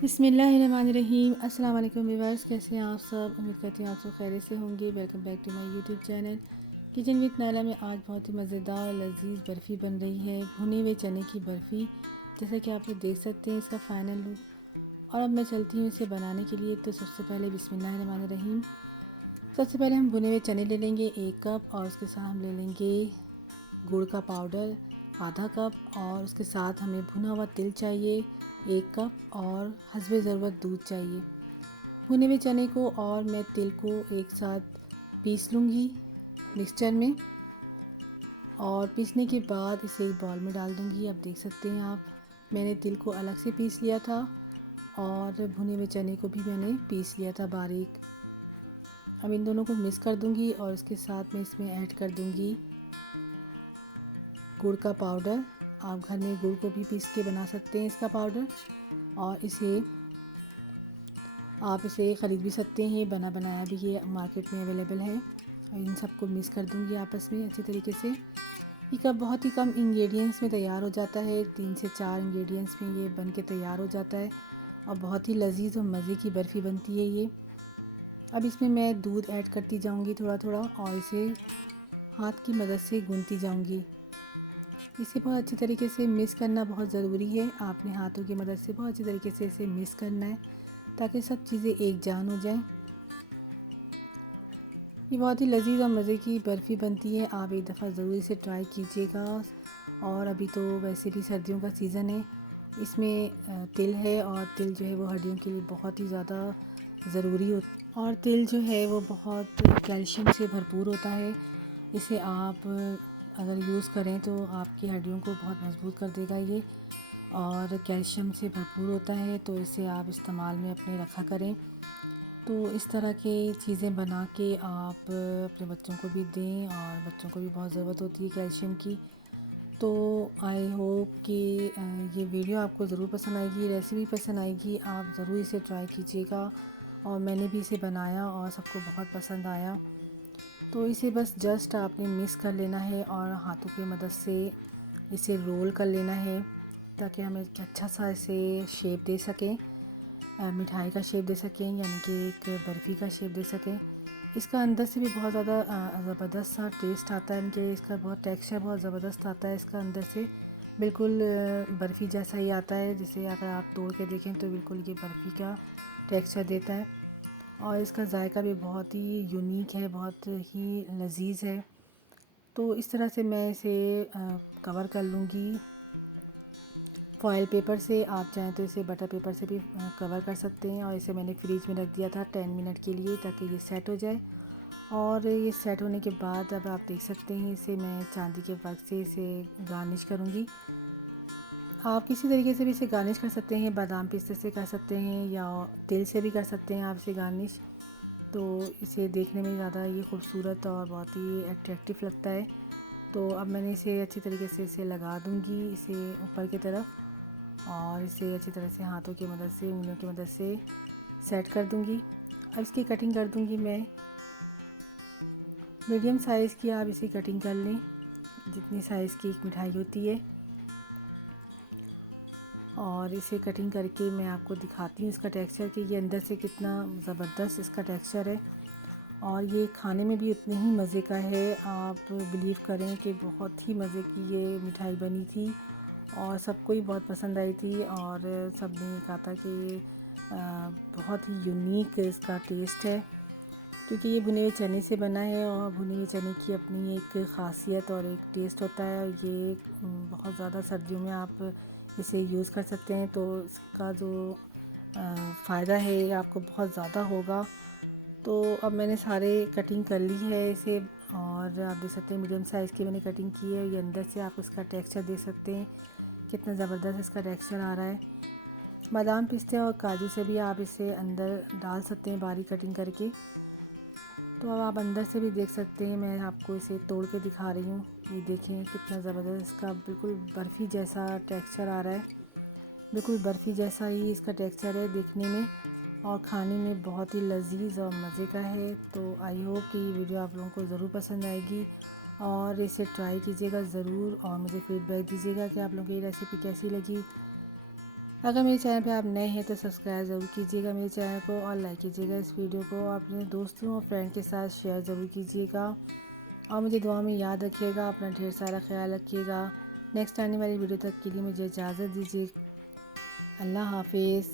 बिस्मिल्लाहिर्रहमानिर्रहीम। अस्सलाम वालेकुम व्यूअर्स, कैसे हैं आप सब? उम्मीद करती हूँ आप सब खैरियत से होंगे। Welcome back to my YouTube channel kitchen with Naila में आज बहुत ही मज़ेदार लजीज बर्फ़ी बन रही है, भुने हुए चने की बर्फ़ी। जैसा कि आप लोग देख सकते हैं इसका फ़ाइनल लुक। और अब मैं चलती हूँ इसे बनाने के लिए। तो सबसे पहले बिस्मिल्लाहिर्रहमानिर्रहीम। सबसे पहले हम भुने हुए चने ले लेंगे 1 कप, और उसके साथ हम ले लेंगे गुड़ का पाउडर आधा कप, और उसके साथ हमें भुना हुआ तिल चाहिए 1 कप, और हस्बे ज़रूरत दूध चाहिए। भुने हुए चने को और मैं तिल को एक साथ पीस लूँगी मिक्सचर में, और पीसने के बाद इसे एक बाउल में डाल दूँगी। अब देख सकते हैं आप, मैंने तिल को अलग से पीस लिया था और भुने हुए चने को भी मैंने पीस लिया था बारीक। अब इन दोनों को मिक्स कर दूँगी, और उसके साथ मैं इसमें ऐड कर दूँगी गुड़ का पाउडर। आप घर में गुड़ को भी पीस के बना सकते हैं इसका पाउडर, और आप इसे ख़रीद भी सकते हैं, बना बनाया भी ये मार्केट में अवेलेबल है। और इन सबको मिक्स कर दूंगी आपस में अच्छी तरीके से। ये कप बहुत ही कम इंग्रेडिएंट्स में तैयार हो जाता है, 3 से 4 इंग्रेडिएंट्स में ये बन के तैयार हो जाता है, और बहुत ही लजीज और मज़े की बर्फ़ी बनती है ये। अब इसमें मैं दूध ऐड करती जाऊंगी थोड़ा थोड़ा, और इसे हाथ की मदद से गूंथती जाऊंगी। इसे बहुत अच्छी तरीके से मिक्स करना बहुत ज़रूरी है। आपने हाथों की मदद से बहुत अच्छी तरीके से इसे मिक्स करना है, ताकि सब चीज़ें एक जान हो जाएं। ये बहुत ही लजीज और मज़े की बर्फ़ी बनती है, आप एक दफ़ा ज़रूर इसे ट्राई कीजिएगा। और अभी तो वैसे भी सर्दियों का सीज़न है, इसमें तिल है, और तिल जो है वो हड्डियों के लिए बहुत ही ज़्यादा ज़रूरी हो, और तिल जो है वो बहुत कैल्शियम से भरपूर होता है। इसे आप अगर यूज़ करें तो आपकी हड्डियों को बहुत मज़बूत कर देगा ये, और कैल्शियम से भरपूर होता है, तो इसे आप इस्तेमाल में अपने रखा करें। तो इस तरह की चीज़ें बना के आप अपने बच्चों को भी दें, और बच्चों को भी बहुत ज़रूरत होती है कैल्शियम की। तो आई होप कि ये वीडियो आपको ज़रूर पसंद आएगी, रेसिपी पसंद आएगी। आप ज़रूर इसे ट्राई कीजिएगा, और मैंने भी इसे बनाया और सबको बहुत पसंद आया। तो इसे बस जस्ट आपने मिक्स कर लेना है, और हाथों की मदद से इसे रोल कर लेना है, ताकि हम एक अच्छा सा इसे शेप दे सकें, मिठाई का शेप दे सकें, यानी कि एक बर्फ़ी का शेप दे सकें। इसका अंदर से भी बहुत ज़्यादा ज़बरदस्त सा टेस्ट आता है, कि इसका बहुत टेक्सचर बहुत ज़बरदस्त आता है इसका अंदर से, बिल्कुल बर्फ़ी जैसा ही आता है। जैसे अगर आप तोड़ के देखें तो बिल्कुल ये बर्फ़ी का टेक्सचर देता है, और इसका ज़ायका भी बहुत ही यूनिक है, बहुत ही लजीज है। तो इस तरह से मैं इसे कवर कर लूँगी फॉयल पेपर से। आप चाहें तो इसे बटर पेपर से भी कवर कर सकते हैं, और इसे मैंने फ्रीज में रख दिया था 10 मिनट के लिए, ताकि ये सेट हो जाए। और ये सेट होने के बाद अब आप देख सकते हैं, इसे मैं चांदी के वर्क से इसे गार्निश करूँगी। आप किसी तरीके से भी इसे गार्निश कर सकते हैं, बादाम पिस्ते से कर सकते हैं, या तिल से भी कर सकते हैं आप इसे गार्निश। तो इसे देखने में ज़्यादा ये खूबसूरत और बहुत ही अट्रैक्टिव लगता है। तो अब मैंने इसे अच्छी तरीके से इसे लगा दूँगी इसे ऊपर की तरफ, और इसे अच्छी तरह से हाथों की मदद से, उंगलियों की मदद से सेट कर दूँगी। अब इसकी कटिंग कर दूँगी मैं मीडियम साइज़ की। आप इसे कटिंग कर लें जितनी साइज़ की एक मिठाई होती है, और इसे कटिंग करके मैं आपको दिखाती हूँ इसका टेक्सचर, कि ये अंदर से कितना ज़बरदस्त इसका टेक्सचर है, और ये खाने में भी उतने ही मज़े का है। आप बिलीव करें कि बहुत ही मज़े की ये मिठाई बनी थी, और सबको ही बहुत पसंद आई थी, और सब ने कहा था कि बहुत ही यूनिक इसका टेस्ट है, क्योंकि ये भुने हुए चने से बना है, और भुने हुए चने की अपनी एक ख़ासियत और एक टेस्ट होता है। और ये बहुत ज़्यादा सर्दियों में आप इसे यूज़ कर सकते हैं, तो इसका जो फ़ायदा है ये आपको बहुत ज़्यादा होगा। तो अब मैंने सारे कटिंग कर ली है इसे, और आप देख सकते हैं मीडियम साइज़ की मैंने कटिंग की है। ये अंदर से आप इसका टेक्सचर देख सकते हैं, कितना ज़बरदस्त इसका टेक्सचर आ रहा है। बादाम पिस्ते और काजू से भी आप इसे अंदर डाल सकते हैं बारीक कटिंग करके। तो अब आप अंदर से भी देख सकते हैं, मैं आपको इसे तोड़ के दिखा रही हूँ। ये देखें कितना ज़बरदस्त इसका बिल्कुल बर्फ़ी जैसा टेक्सचर आ रहा है, बिल्कुल बर्फ़ी जैसा ही इसका टेक्सचर है देखने में, और खाने में बहुत ही लजीज और मज़े का है। तो आई होप कि ये वीडियो आप लोगों को ज़रूर पसंद आएगी, और इसे ट्राई कीजिएगा ज़रूर, और मुझे फीडबैक दीजिएगा कि आप लोगों को ये रेसिपी कैसी लगी। अगर मेरे चैनल पे आप नए हैं तो सब्सक्राइब ज़रूर कीजिएगा मेरे चैनल को, और लाइक कीजिएगा इस वीडियो को, अपने दोस्तों और फ्रेंड के साथ शेयर ज़रूर कीजिएगा, और मुझे दुआ में याद रखिएगा। अपना ढेर सारा ख्याल रखिएगा। नेक्स्ट आने वाली वीडियो तक के लिए मुझे इजाज़त दीजिए। अल्लाह हाफिज़।